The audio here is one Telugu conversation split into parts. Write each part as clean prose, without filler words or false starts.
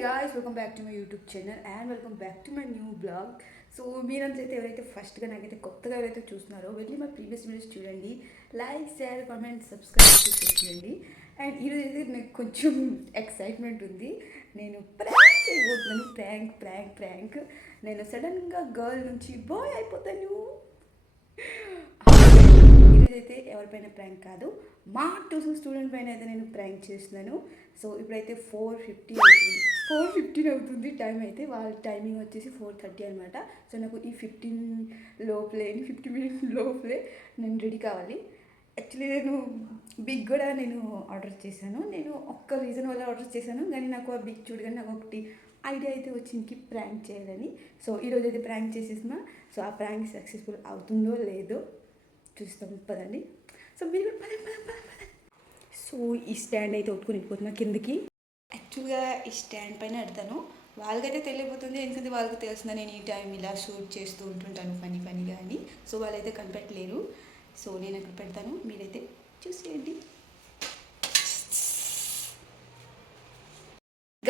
guys, welcome back to my YouTube channel and welcome back to my new vlog. So మీరందరైతే ఎవరైతే ఫస్ట్గా నాకైతే కొత్తగా ఎవరైతే చూస్తున్నారో వెళ్ళి మా ప్రీవియస్ వీడియోస్ చూడండి, లైక్ షేర్ కామెంట్ సబ్స్క్రైబ్ చేయండి. అండ్ ఈరోజు అయితే నాకు కొంచెం ఎక్సైట్మెంట్ ఉంది. నేను ప్రాంక్ చేయబోతున్నాను. ప్రాంక్ నేను సడన్గా గర్ల్ నుంచి బాయ్ అయిపోతాను. ఈరోజైతే ఎవరిపైన ప్రాంక్ కాదు, మా ట్యూషన్ స్టూడెంట్ పైన అయితే నేను ప్రాంక్ చేస్తున్నాను. సో ఇప్పుడైతే 4:15 అవుతుంది టైం అయితే. వాళ్ళ టైమింగ్ వచ్చేసి 4:30 అనమాట. సో నాకు ఈ 50 మినిట్స్ లోపలే నేను రెడీ కావాలి. యాక్చువల్లీ నేను బిగ్ కూడా నేను ఆర్డర్ చేశాను. నేను ఒక్క రీజన్ వల్ల ఆర్డర్ చేశాను, కానీ నాకు ఆ బిగ్ చూడగానే నాకు ఒకటి ఐడియా అయితే వచ్చింది ప్రాంక్ చేయాలని. సో ఈరోజు అయితే ప్రాంక్ చేసేసిన. సో ఆ ప్రాంక్ సక్సెస్ఫుల్ అవుతుందో లేదో చూస్తాం, పదండి. సో మీరు పద. సో ఈ స్టాండ్ అయితే ఒట్టుకుని వెళ్ళిపోతున్నా కిందకి. యాక్చువల్గా ఈ స్టాండ్ పైన పెడతాను. వాళ్ళకైతే తెలియపోతుంది, ఎందుకంటే వాళ్ళకి తెలిసిన నేను ఈ టైం ఇలా షూట్ చేస్తూ ఉంటుంటాను ఫనీగా అని. సో వాళ్ళైతే కనిపెట్టలేరు. సో నేను అక్కడ పెడతాను, మీరైతే చూసేయండి.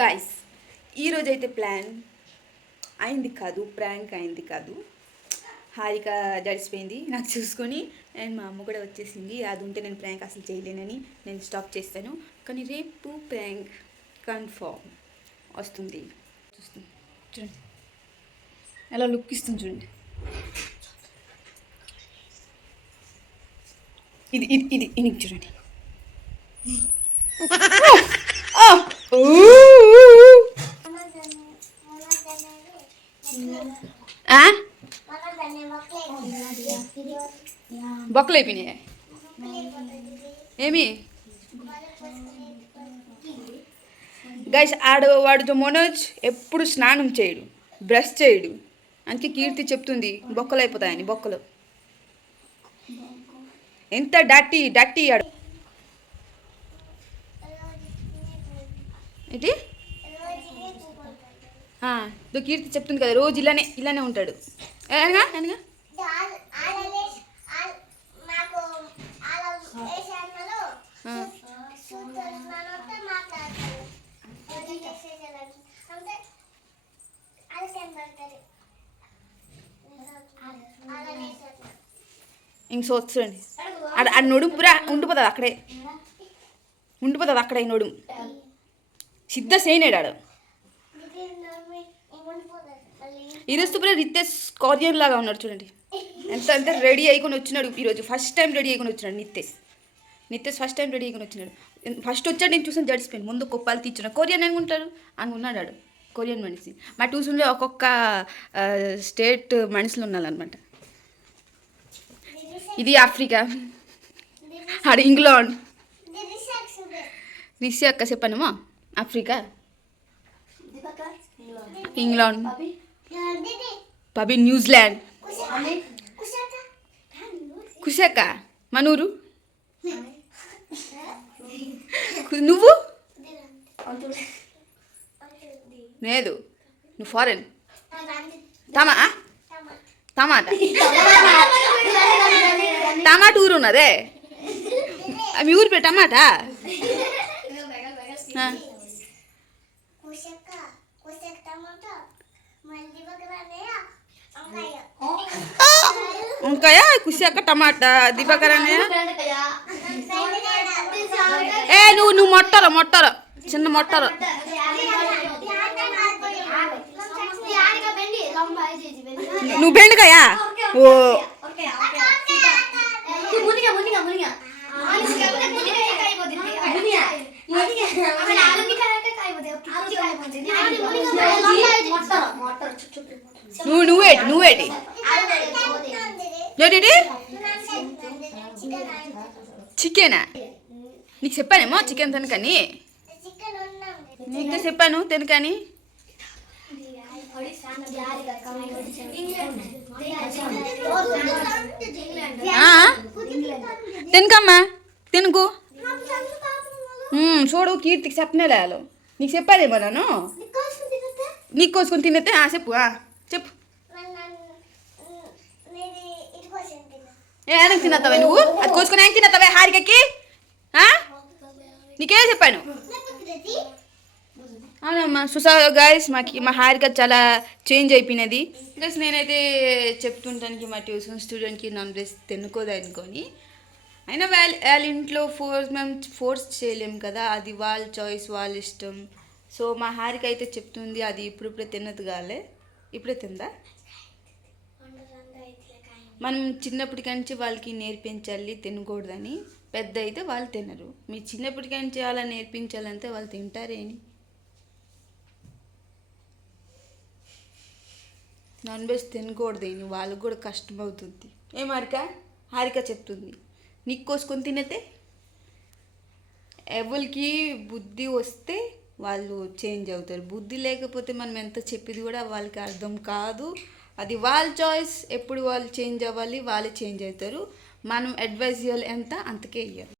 గాయస్, ఈరోజైతే ప్లాన్ అయింది కాదు, ప్రాంక్ అయింది కాదు. హారిక జడిసిపోయింది నాకు చూసుకొని, అండ్ మా అమ్మ కూడా వచ్చేసింది. అది ఉంటే నేను ప్రాంక్ అసలు చేయలేనని నేను స్టాప్ చేస్తాను. కానీ రేపు ప్రాంక్ కన్ఫర్మ్ వస్తుంది. చూడండి ఎలా లుక్ ఇస్తుంది చూడండి. ఇది ఇనికి చూడండి. బొక్కలు అయిపోయినాయి ఏమి గైస్. వాడితో మనోజ్ ఎప్పుడు స్నానం చేయడు, బ్రష్ చేయడు. అందుకే కీర్తి చెప్తుంది బొక్కలు అయిపోతాయని. బొక్కలు ఎంత డట్టి ఆడు. ఏంటి కీర్తి చెప్తుంది కదా, రోజు ఇలానే ఉంటాడు. అనగా ఇంక చూడండి, ఆ నొడుము పురా ఉండిపోతుంది అక్కడే నొడుము. సిద్ధ సేనాడు ఈరోజు పురా రితేష్ కొరియన్ లాగా ఉన్నాడు చూడండి. ఎంత రెడీ అయికొని వచ్చినాడు ఈరోజు. ఫస్ట్ టైం రెడీ అయికొని వచ్చినాడు నితేష్ ఫస్ట్ టైం రెడీ అయికొని వచ్చినాడు. ఫస్ట్ వచ్చాడు, నేను చూసాను జడిసిపోయింది. ముందు కొప్పాలు తీర్చున్నాడు. కొరియన్ అనుకుంటాడు అనుకున్నాడు, కొరియన్ మనిషి. మా ట్యూషన్లో ఒక్కొక్క స్టేట్ మనుషులు ఉన్నారనమాట. ఇది ఆఫ్రికా, ఆడ ఇంగ్లాండ్. రిషి అక్క చెప్పానమ్మా. ఆఫ్రికా, ఇంగ్లాండ్, పబి న్యూజిలాండ్, కుషాక మనూరు. నువ్వు లేదు, నువ్వు ఫారెన్. టమాటా ఊరు ఉన్నదే మీ ఊరి పేరు టమాటా. వంకాయ, కుషాక, టమాటా, దివాకర్ అన్నయ్య. నువ్వు మొట్టర చిన్న మొట్టర. నువ్వు బెండకాయా? ఓ నువ్వేటి చికెనా? నీకు చెప్పానేమో చికెన్ తినకని. నీకు చెప్పాను తినకని. తినకమ్మా, తినుకు. చూడు కీర్తికి చెప్పనేలేలు. నీకు చెప్పాదేమో నన్ను. నీకు కోసుకొని తినేస్తే చెప్పు ఏం తినతావే నువ్వు? అది కోసుకొని ఏం తినతావే హారికకి? నీకేం చెప్పాను? అవునమ్మా సుసా గాయస్ మా హారిక చాలా చేంజ్ అయిపోయినది గైస్. నేనైతే చెప్తుంటానికి మా ట్యూషన్ స్టూడెంట్కి నాన్ వెజ్ తినుకోదు అనుకొని, అయినా వాళ్ళ ఇంట్లో మేము ఫోర్స్ చేయలేం కదా, అది వాళ్ళ చాయిస్ వాళ్ళ ఇష్టం. సో మా హారిక అయితే చెప్తుంది అది ఇప్పుడిప్పుడే తిన్నది కాలే, ఇప్పుడే తిందా. మనం చిన్నప్పటికంచి వాళ్ళకి నేర్పించాలి తినకూడదని, పెద్ద అయితే వాళ్ళు తినరు. మీరు చిన్నప్పటికంచి అలా నేర్పించాలంటే వాళ్ళు తింటారేని. నాన్ వెజ్ తినకూడదేని, వాళ్ళకు కూడా కష్టం అవుతుంది. ఏం హారిక చెప్తుంది నీకు కోసుకొని తినతే. ఎవరికి బుద్ధి వస్తే వాళ్ళు చేంజ్ అవుతారు, బుద్ధి లేకపోతే మనం ఎంత చెప్పేది కూడా వాళ్ళకి అర్థం కాదు. అది వాళ్ళ చాయిస్, ఎప్పుడు వాళ్ళు చేంజ్ అవ్వాలి వాళ్ళే చేంజ్ అవుతారు. మనం అడ్వైజ్ ఇవ్వాలి ఎంత అంతకే ఇవ్వాలి.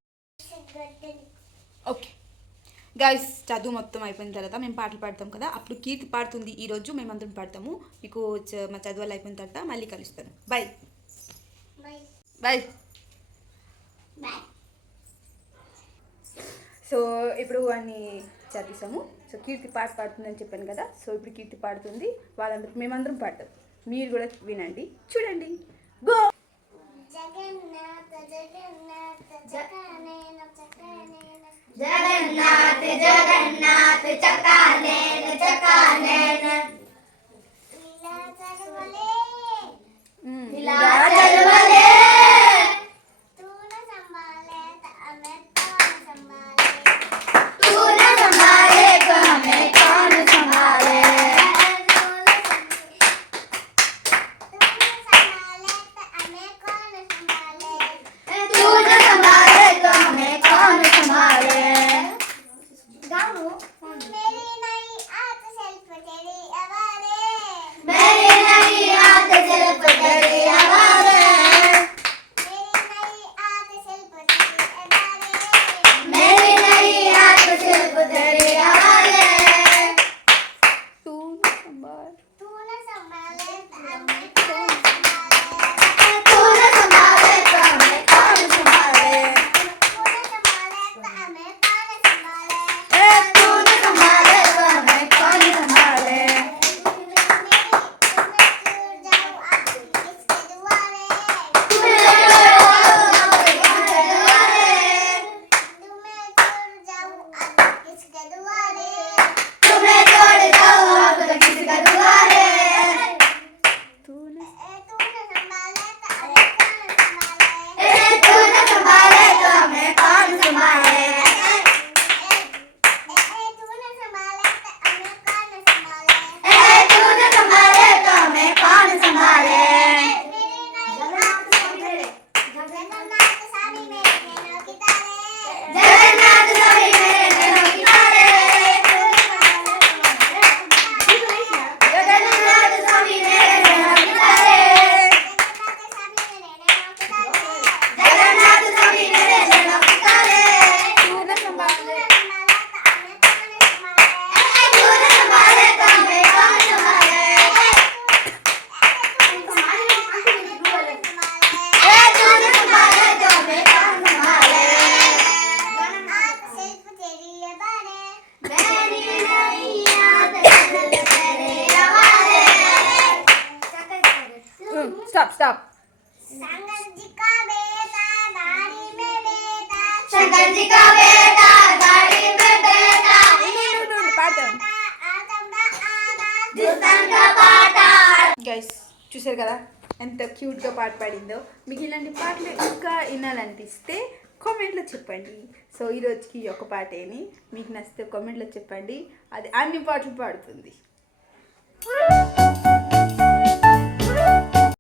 ఓకే గైస్, చదువు మొత్తం అయిపోయిన తర్వాత మేము పాటలు పాడతాం కదా, అప్పుడు కీర్తి పాడుతుంది. ఈరోజు మేమందరం పాడతాము. మీకు మా చదువులు అయిపోయిన తర్వాత మళ్ళీ కలుస్తాను. Bye bye. సో ఇప్పుడు అన్ని చదివిస్తాము. సో కీర్తి పాట పాడుతుందని చెప్పాను కదా, సో ఇప్పుడు కీర్తి పాడుతుంది, మేమందరం పాడతాం. మీరు కూడా వినండి, చూడండి. గో. జగన్నాథ జగన్నాథ చకానేన చకానేన జగన్నాథ జగన్నాథ చకానేన చకానేన లీలా చలవలే తూన సంభాలే హమే కౌన్ సంభాలే तूने संभाले तो हमें कौन संभाले तूने संभाले तो हमे कौन तूने संभाले तो हमें कौन संभाले गाओ मेरी नई आत सेल्फ तेरी आवाज़े मेरी नई आत सिर्फ तेरी आवाज़ मेरी नई आत सिर्फ तेरी आवाज़ तूने संभाले हमें कौन तूने संभाले तो हमें कौन संभाले तूने संभाले तो हमें कौन संभाले तुम्हें छोड़ जाऊं अब तो किसके दुआरे तूने संभाले तो हमें कौन संभाले तूने संभाले तो हमें कौन संभाले जगन्नाथ स्वामी मेरे नैनों की तारे जगन्नाथ स्वामी मेरे नैनों की तारे जगन्नाथ स्वामी मेरे नैनों की तारे तूने संभाले तो हमें कौन संभाले तूने संभाले तो हमें कौन संभाले मेरी नई आत सिर्फ तेरे हवाले స్టాప్ స్టాప్. शंकर जी का बेटा गाड़ी में बैठा పాడతాం जिस्तान का पाटा గైస్. చూసారు కదా ఎంత క్యూట్గా పాట పాడిందో. మీకు ఇలాంటి పాటలు ఇంకా వినాలనిపిస్తే కామెంట్లో చెప్పండి. సో ఈరోజుకి ఒక పాటేని మీకు నచ్చితే కామెంట్లో చెప్పండి, అది అన్ని పాటలు పాడుతుంది.